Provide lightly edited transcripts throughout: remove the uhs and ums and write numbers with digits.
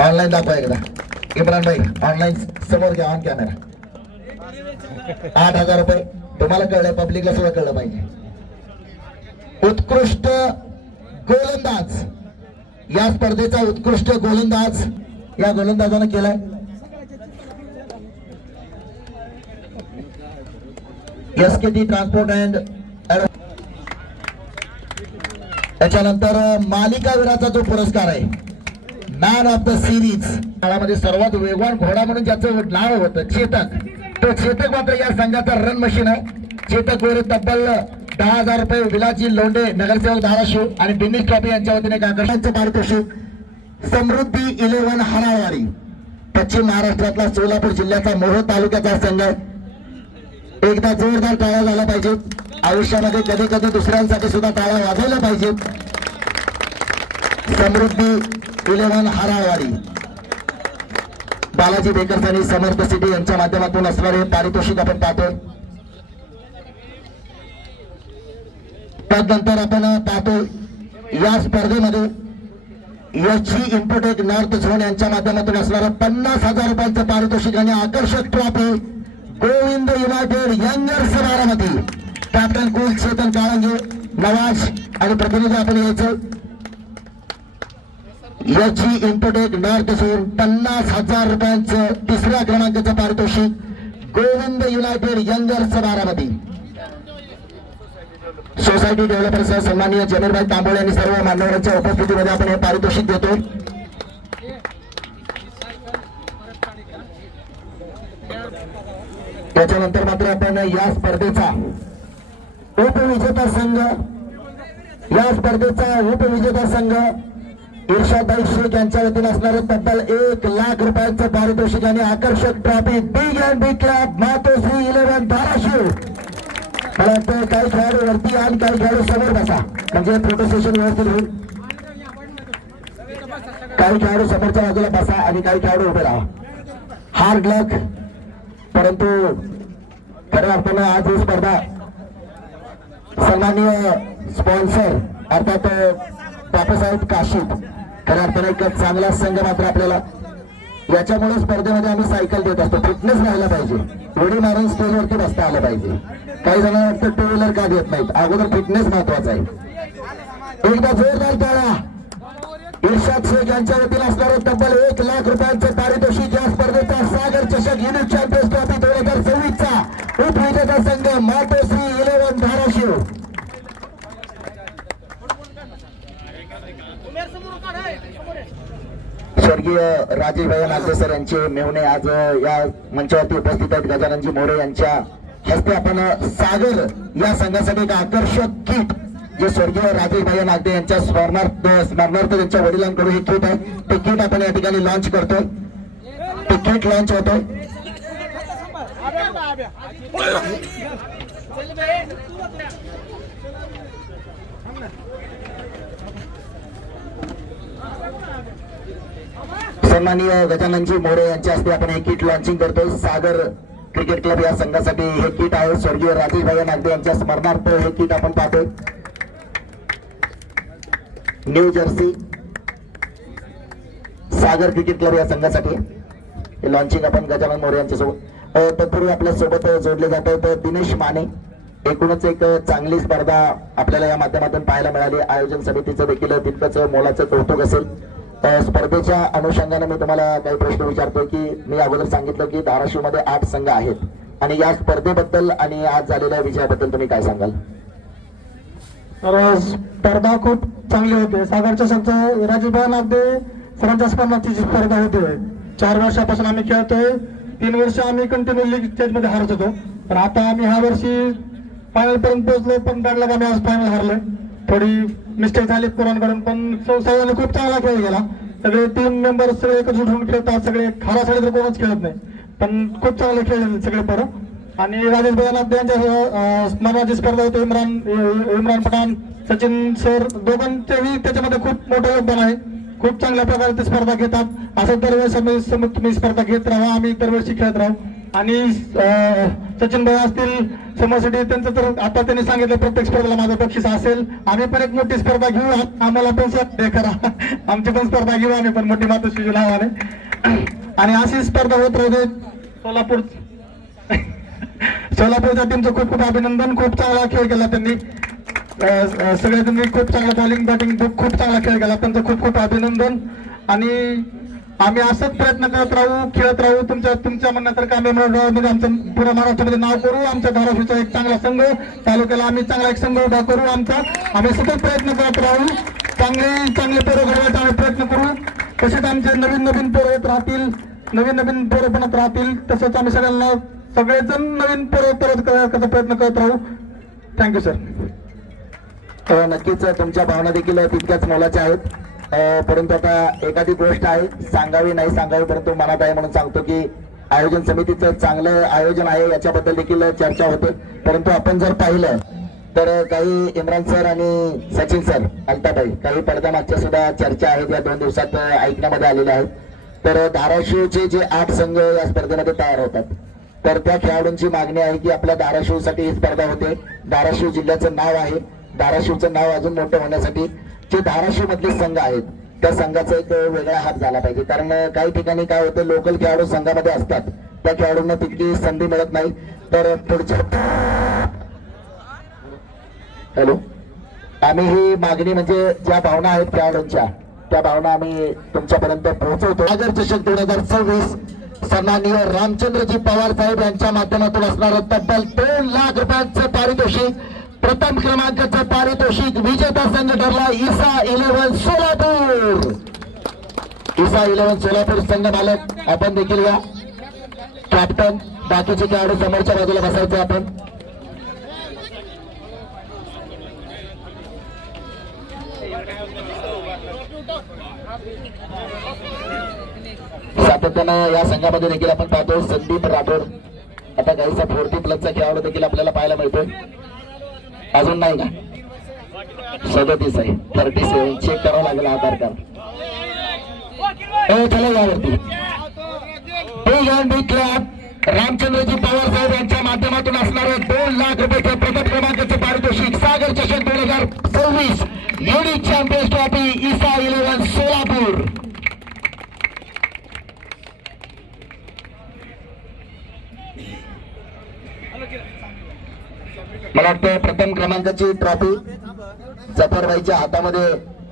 Online दाखवा एकदा. इम्रान भाई ऑनलाईन समोर घ्या ऑन कॅमेरा. 8,000 रुपये. तुम्हाला कळलं, पब्लिकला सुद्धा कळलं पाहिजे. उत्कृष्ट गोलंदाज, या स्पर्धेचा उत्कृष्ट गोलंदाज या गोलंदाजानं केलाय. एसकेटी ट्रान्सपोर्ट अँड त्याच्यानंतर मालिकावीराचा जो पुरस्कार आहे, मॅन ऑफ द सिरीज, काळामध्ये सर्वात वेगवान घोडा म्हणून ज्याचं नाव होतं चेतक, तो चेतक मात्र या संघाचा रन मशीन आहे. चेतक वर तब्बल 10,000 रुपये. विलाजी लोंढे नगरसेवक धाराशिव आणि बिन्नी ट्रॉफी यांच्या वतीने एक आकर्षणाचं पारितोषिक. समृद्धी 11 हराळवाडी, पश्चिम महाराष्ट्रातला सोलापूर जिल्ह्याचा मोहोळ तालुक्याचा संघ आहे. एकदा जोरदार टाळ्या झाला पाहिजे. आयुष्यामध्ये कधी कधी दुसऱ्यांसाठी सुद्धा टाळ्या वाजवल्या पाहिजेत. समृद्धी 11 हराळवाडी, बालाजी बेकर्स आणि समर्थ सिटी यांच्या माध्यमातून असणारे पारितोषिक आपण पाहतोय. त्यानंतर आपण पाहतो या स्पर्धेमध्ये एचजी इम्पोटेक नॉर्थ झोन यांच्या माध्यमातून असणारं 50,000 रुपयांचं पारितोषिक आणि आकर्षक trophy Govind united youngers Baramati. Captain कुल चेतन काळंगे, नवाज आणि प्रतिनिधी आपण यायचं. एचजी इम्पोटेक नॉर्थ झोन 50,000 रुपयांचं तिसऱ्या क्रमांकाचं पारितोषिक Govind united youngers Baramati. Society developers सन्माननीय जमीरभाई तांबोळे आणि सर्व मान्यवरांच्या उपस्थितीमध्ये आपण हे पारितोषिक देतो. त्याच्यानंतर मात्र आपण या स्पर्धेचा उपविजेता संघ इर्शादभाई शेख यांच्या वतीने असणारे तब्बल 1,00,000 रुपयांचं पारितोषिक आणि आकर्षक trophy big and big club Matoshri 11 Dharashiv. परंतु काही खेळाडू वरती आणि काही खेळाडू समोर बसा, म्हणजे फोटो सेशन व्यवस्थित होईल. काही खेळाडू समोरच्या बाजूला बसा आणि काही खेळाडू उभे राहा. हार्ड लक. परंतु खऱ्या अर्थानं आज ही स्पर्धा सन्माननीय स्पॉन्सर अर्थात बाबासाहेब काशीद, खऱ्या अर्थानं एक चांगला संघ मात्र आपल्याला याच्यामुळे स्पर्धेमध्ये आम्ही सायकल देत असतो. फिटनेस राहायला पाहिजे, उडी मारून स्टेजवरती बसता आलं पाहिजे. काही जणांना वाटतं टू व्हीलर का देत नाहीत, अगोदर फिटनेस महत्वाचा आहे. एकदा जोरदार टाळ्या. इर्शाद शेख यांच्या वतीने असणारे तब्बल 1,00,000 रुपयांचे पारितोषिक. या स्पर्धेचा सागर चषक युनिट चॅम्पियन्स ट्रॉफी 2024चा उपविजेता संघ मातोश्री 11 धाराशिव. स्वर्गीय राजेशभाई नागदे सर यांचे मेहुणे आज या मंचावरती उपस्थित आहेत. गजाननजी मोरे यांच्या हस्ते आपण सागर या संघासाठी एक आकर्षक किट, जे स्वर्गीय राजेशभाई नागदे यांच्या स्मरणार्थ त्यांच्या वडिलांकडून हे किट आहे, ते किट आपण या ठिकाणी लॉन्च करतोय. ते किट लॉन्च होतोय. सन्माननीय गजाननजी मोरे यांच्या हस्ते आपण हे किट लॉन्चिंग करतोय. सागर क्रिकेट क्लब या संघासाठी हे किट आहे. स्वर्गीय राजेशभाई नागदे यांच्या स्मरणार्थ हे किट आपण पाहतोय. न्यू जर्सी सागर क्रिकेट क्लब या संघासाठी हे लॉन्चिंग आपण गजानन मोरे यांच्या सोबत. तत्पूर्वी आपल्या सोबत जोडले जात आहेत दिनेश माने. एकूणच एक चांगली स्पर्धा आपल्याला या माध्यमातून पाहायला मिळाली. आयोजन समितीचं देखील तितकंच मोलाचं कौतुक असेल. स्पर्धेच्या अनुषंगाने मी तुम्हाला काही प्रश्न विचारतो की मी अगोदर सांगितलं की धाराशिव मध्ये 8 संघ आहेत आणि या स्पर्धेबद्दल आणि आज झालेल्या विजयाबद्दल तुम्ही काय सांगाल? तर स्पर्धा खूप चांगली होते. सागरच्या संघ राजेशभाई नागदे सरांच्या स्पर्धाची स्पर्धा होते. 4 वर्षापासून आम्ही खेळतोय. 3 वर्ष आम्ही कंटिन्यू लीग स्टेज मध्ये हारत होतो, पण आता आम्ही ह्या वर्षी फायनल पर्यंत पोहोचलो. पण काढला आम्ही आज फायनल हारलोय. थोडी मिस्टेक झाली पोरांकडून, पण सगळ्यांनी खूप चांगला खेळ केला. सगळे टीम मेंबर सगळे एकजूट होऊन खेळतात. सगळे हारासाठी तर कोणच खेळत नाही, पण खूप चांगले खेळले सगळे पोरं. आणि राजेशभाई नागदे यांच्या स्मरणाची स्पर्धा होती. इम्रान पठाण, सचिन सर दोघांचेही त्याच्यामध्ये खूप मोठं योगदान आहे. खूप चांगल्या प्रकारे ते स्पर्धा घेतात. असं दरवेळेस तुम्ही स्पर्धा घेत राहा, आम्ही दरवर्षी खेळत राहू. आणि सचिन भाई असतील समोरसाठी त्यांचं तर आता त्यांनी सांगितलं प्रत्येक स्पर्धेला माझं बक्षीस असेल. आम्ही पण एक मोठी स्पर्धा घेऊ, आम्हाला पण हे करा, आमची पण स्पर्धा घेऊ आम्ही पण मोठी मातोश्री नावाने. आणि अशी स्पर्धा होत राहू दे. सोलापूरच्या टीमचं खूप खूप अभिनंदन. खूप चांगला खेळ केला त्यांनी, सगळे त्यांनी खूप चांगला बॉलिंग बॅटिंग खूप चांगला खेळ केला, त्यांचं खूप खूप अभिनंदन. आणि आम्ही असंच प्रयत्न करत राहू, खेळत राहू. तुमच्या म्हणण्यासारखं आम्ही आमचं पुऱ्या महाराष्ट्रामध्ये नाव करू. आमच्या धाराशिवचा एक चांगला संघ, तालुक्याला आम्ही चांगला एक संघ उभा करू. आम्ही सतत प्रयत्न करत राहू. चांगले पोरं घडवायचा आम्ही प्रयत्न करू. तसेच आमचे नवीन पोरं येत राहतील, नवीन पोरं बनत राहतील. तसंच आम्ही सगळेजण नवीन पोरं करण्याचा प्रयत्न करत राहू. Thank you sir. नक्कीच तुमच्या भावना देखील तितक्याच मोलाच्या आहेत. परंतु आता एखादी गोष्ट आहे, सांगावी नाही सांगावी, परंतु मनात आहे म्हणून सांगतो की आयोजन समितीचं चांगलं आयोजन आहे, याच्याबद्दल देखील चर्चा होते. परंतु आपण जर पाहिलं तर काही इम्रान सर आणि सचिन सर, अल्ताबाई, काही पडद्यामागच्या सुद्धा चर्चा आहेत या 2 दिवसात ऐकण्यामध्ये आलेल्या आहेत. तर धाराशिवचे जे 8 संघ या स्पर्धेमध्ये तयार होतात, तर त्या खेळाडूंची मागणी आहे की आपल्या धाराशिवसाठी ही स्पर्धा होते. धाराशिव जिल्ह्याचं नाव आहे, धाराशिवचं नाव अजून मोठं होण्यासाठी जे धाराशिव मधले संघ आहेत त्या संघाचा एक वेगळा हात झाला पाहिजे. कारण काही ठिकाणी काय होतं, लोकल खेळाडू संघामध्ये असतात, त्या खेळाडूंना तितकी संधी मिळत नाही. तर पुढच्या आम्ही ही मागणी म्हणजे ज्या भावना आहेत खेळाडूंच्या, त्या भावना आम्ही तुमच्यापर्यंत पोहोचवतो. सागर चषक 2026 सन्माननीय रामचंद्रजी पवार साहेब यांच्या माध्यमातून असणारं तब्बल 2 लाख रुपयांचं पारितोषिक, प्रथम क्रमांकाचं पारितोषिक विजेता संघ ठरला ईसा 11 सोलापूर. ईसा 11 सोलापूर संघ मालक आपण देखील या. कॅप्टन, बाकीचे खेळाडू समोरच्या बाजूला बसायचे आपण. सातत्यानं या संघामध्ये देखील आपण पाहतो संदीप राठोड. आता काहीसा 40+ खेळाडू देखील आपल्याला पाहायला मिळतोय. अजून नाही का? 37 आहे, 37 चेक करावं लागेल आधार कार्ड. चला यावरती big and big club Ramchandraji Pawar साहेब यांच्या माध्यमातून असणारं 2 लाख रुपयाचं प्रथम क्रमांकाचं पारितोषिक सागर चषक 2026 युनिक चॅम्पियन्स ट्रॉफी ईसा 11 सोलापूर. मला वाटतं प्रथम क्रमांकाची ट्रॉफी जफरबाईच्या हातामध्ये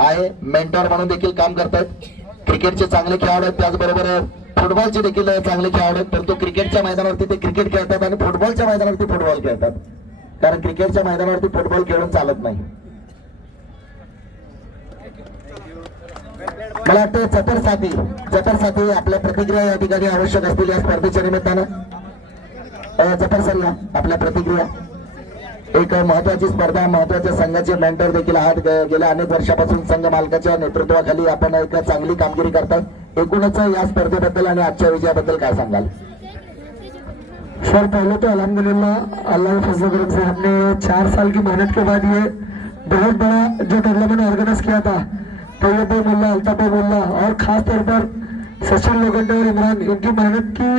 आहे. मेंटॉर म्हणून देखील काम करतात. क्रिकेटचे चांगले खेळाडू आहेत, त्याचबरोबर फुटबॉलचे देखील चांगले खेळाडू आहेत. परंतु क्रिकेटच्या मैदानावरती ते क्रिकेट खेळतात आणि फुटबॉलच्या मैदानावरती फुटबॉल खेळतात, कारण क्रिकेटच्या मैदानावरती फुटबॉल खेळून चालत नाही. मला वाटतं जफर साथी आपल्या प्रतिक्रिया या ठिकाणी आवश्यक असतील या स्पर्धेच्या निमित्तानं. जफर सर या आपल्या प्रतिक्रिया. एक महत्वाची स्पर्धा, महत्वाच्या संघाचे मेंटर देखील आहात. गेल्या अनेक वर्षापासून संघ मालकाच्या नेतृत्वाखाली आपण एक चांगली कामगिरी करताय. एकूणच या स्पर्धेबद्दल आणि आजच्या विजयाबद्दल काय सांगाल? सर पहले तो अल्हम्दुलिल्लाह अल्लाह के फजल करम से हमने 4 साल की मेहनत के बाद ये बहुत बड़ा जो टूर्नामेंट ऑर्गेनाइज किया था, तैयब भाई मुल्ला, अल्ताफ भाई मुल्ला और खास तौर पर सचिन लोखंडे और इमरान, इनकी मेहनत की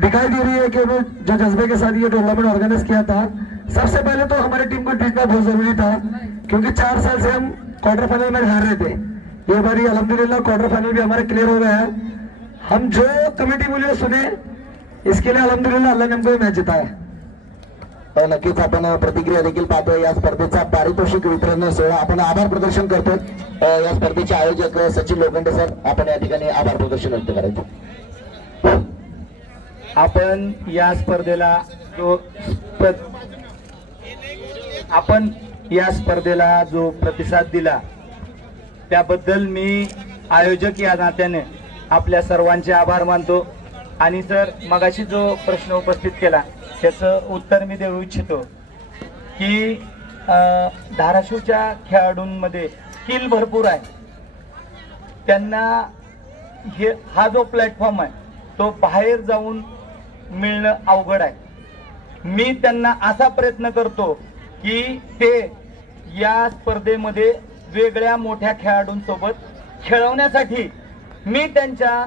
दिखाई दे रही है कि उन्होंने जो जज्बे के साथ ये टूर्नामेंट ऑर्गेनाइज किया था. सबसे पहले तो हमारी टीम को जीतना बहुत जरूरी था, क्योंकि 4 साल से हम क्वार्टर फाइनल में हार रहे थे. ये बारी अल्हम्दुलिल्लाह क्वार्टर फाइनल भी हमारे क्लियर हो गया है. हम जो कमेटी बोले सुने, इसके लिए अल्हम्दुलिल्लाह अल्लाह ने हमको मैच जिताया. नक्कीच आपण प्रतिक्रिया देखील पाहतोय. या स्पर्धेचा पारितोषिक वितरण सोहळा आपण आभार प्रदर्शन करतोय. या स्पर्धेचे आयोजक सचिन लोखंडे सर, आपण या ठिकाणी आभार प्रदर्शन व्यक्त करायचं. आपण या स्पर्धेला जो प्रतिसाद दिला त्याबद्दल मी आयोजक या नात्याने आपल्या सर्वांचे आभार मानतो. आणि सर मगाशी जो प्रश्न उपस्थित केला त्याचं उत्तर मी देऊ इच्छितो की धाराशिवच्या खेळाडूंमध्ये स्किल भरपूर आहे. त्यांना हा जो प्लॅटफॉर्म आहे तो बाहेर जाऊन मिळणं अवघड आहे. मी त्यांना असा प्रयत्न करतो की ते या स्पर्धेमध्ये वेगळ्या मोठ्या खेळाडूंसोबत खेळवण्यासाठी मी त्यांच्या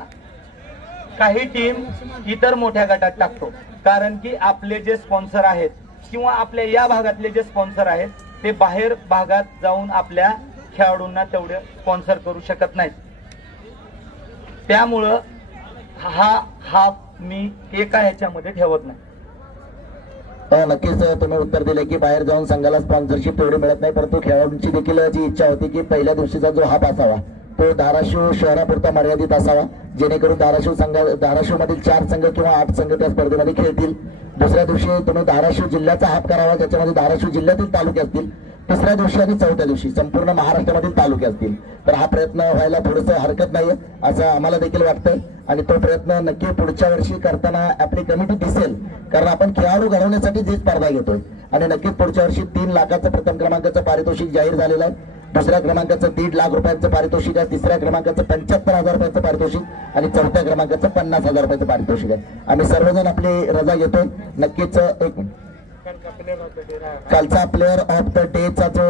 काही टीम इतर मोठ्या गटात टाकतो, कारण की आपले जे स्पॉन्सर आहेत किंवा आपल्या या भागातले जे स्पॉन्सर आहेत ते बाहेर भागात जाऊन आपल्या खेळाडूंना तेवढे स्पॉन्सर करू शकत नाहीत. त्यामुळं हा मी एका ह्याच्यामध्ये ठेवत नाही. नक्कीच तुम्ही उत्तर दिले की बाहेर जाऊन संघाला स्पॉन्सरशिप तेवढी मिळत नाही, परंतु खेळाडूंची देखील जी इच्छा होती की पहिल्या दिवशीचा जो हाफ असावा तो धाराशिव शहरापुरता मर्यादित असावा, जेणेकरून धाराशिव मधील 4 संघ किंवा 8 संघ त्या स्पर्धेमध्ये खेळतील. दुसऱ्या दिवशी तुम्ही धाराशिव जिल्ह्याचा हाफ करावा, ज्याच्यामध्ये धाराशिव जिल्ह्यातील तालुके असतील. तिसऱ्या दिवशी आणि चौथ्या दिवशी संपूर्ण महाराष्ट्रामधील तालुके असतील. तर हा प्रयत्न व्हायला थोडंसं हरकत नाहीये असं आम्हाला देखील वाटतंय आणि तो प्रयत्न नक्की पुढच्या वर्षी करताना आपली कमिटी दिसेल, कारण आपण खेळाडू घडवण्यासाठी जी स्पर्धा घेतोय आणि नक्कीच पुढच्या वर्षी 3 लाखाचं प्रथम क्रमांकाचं पारितोषिक जाहीर झालेलं आहे. दुसऱ्या क्रमांकाचं 1.5 लाख रुपयांचं पारितोषिक आहे, तिसऱ्या क्रमांकाचं 75,000 रुपयाचं पारितोषिक आणि चौथ्या क्रमांकाचं 50,000 रुपयाचं पारितोषिक आहे. आम्ही सर्वजण आपली रजा घेतोय. नक्कीच कालचा प्लेअर ऑफ द डे चा जो